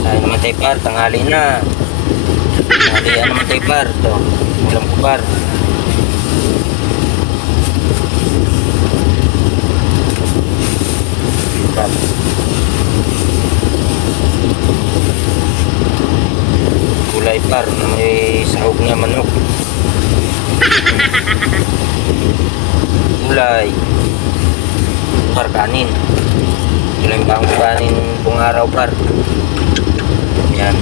Tayo naman tayo par, tanghali na. Tanghalian naman tayo par. Ito, ulam ko par. Par. Gulay par na may sahog na manok. Gulay. Par kanin. Gulay bang kanin buong araw par. Yan.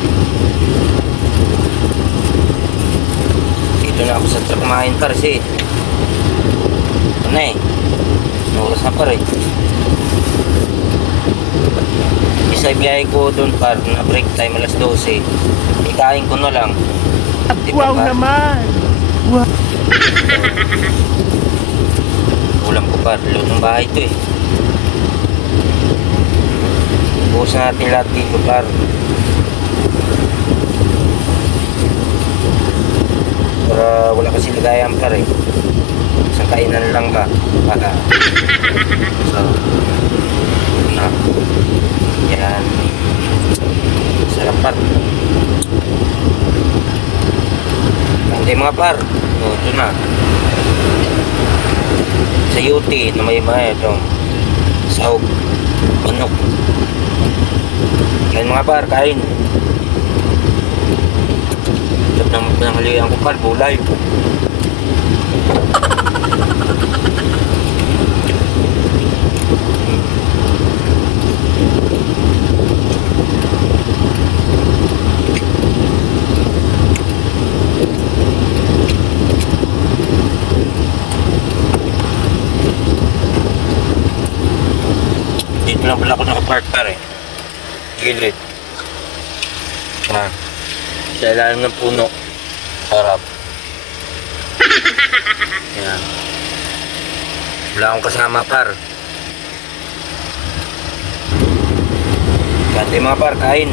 Dito na ako sa truck kumain par kasi ano eh. Oras na par eh. Isa biyahe ko doon par na break time alas 12. Ikain ko na lang. Wow naman! Wow! Ulam ko par, load ng bahay ito eh. Buhusan natin lahat dito par. Para wala kasi lagayan par eh. Sa kainan lang ba? Baka. So, na. Yan. Sarap par. Hindi mga par. O, ito na. Sa UT na may itong sahog, manok. Yan mga par, kain. Sarap ng pananghalian ko par, gulay. Dito lang pala ako nakapark par eh. Gilid. Sa ilalim ng puno. Harap. Yan. Wala akong kasama par. Ganti mga par, kain.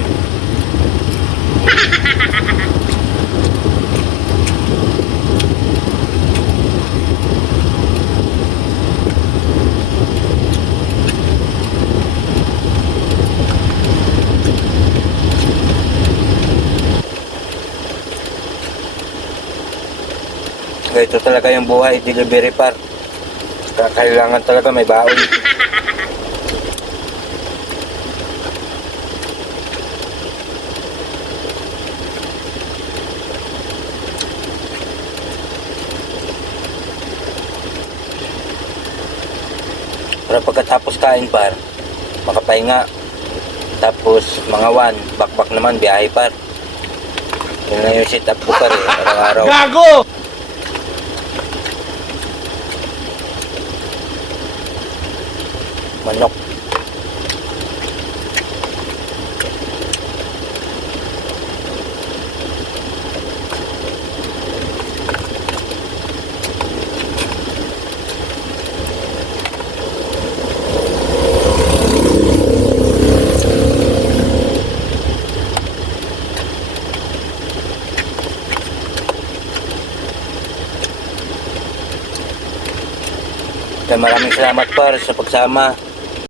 Ito talaga yung buhay delivery par. Kailangan talaga may baon. Para pagkatapos kain par, makapahinga. Tapos mga 1, bakbak naman biyahe par. Yun na yung sit up ko par eh, araw-araw. Gago! Manok. Maraming salamat par sa pagsama.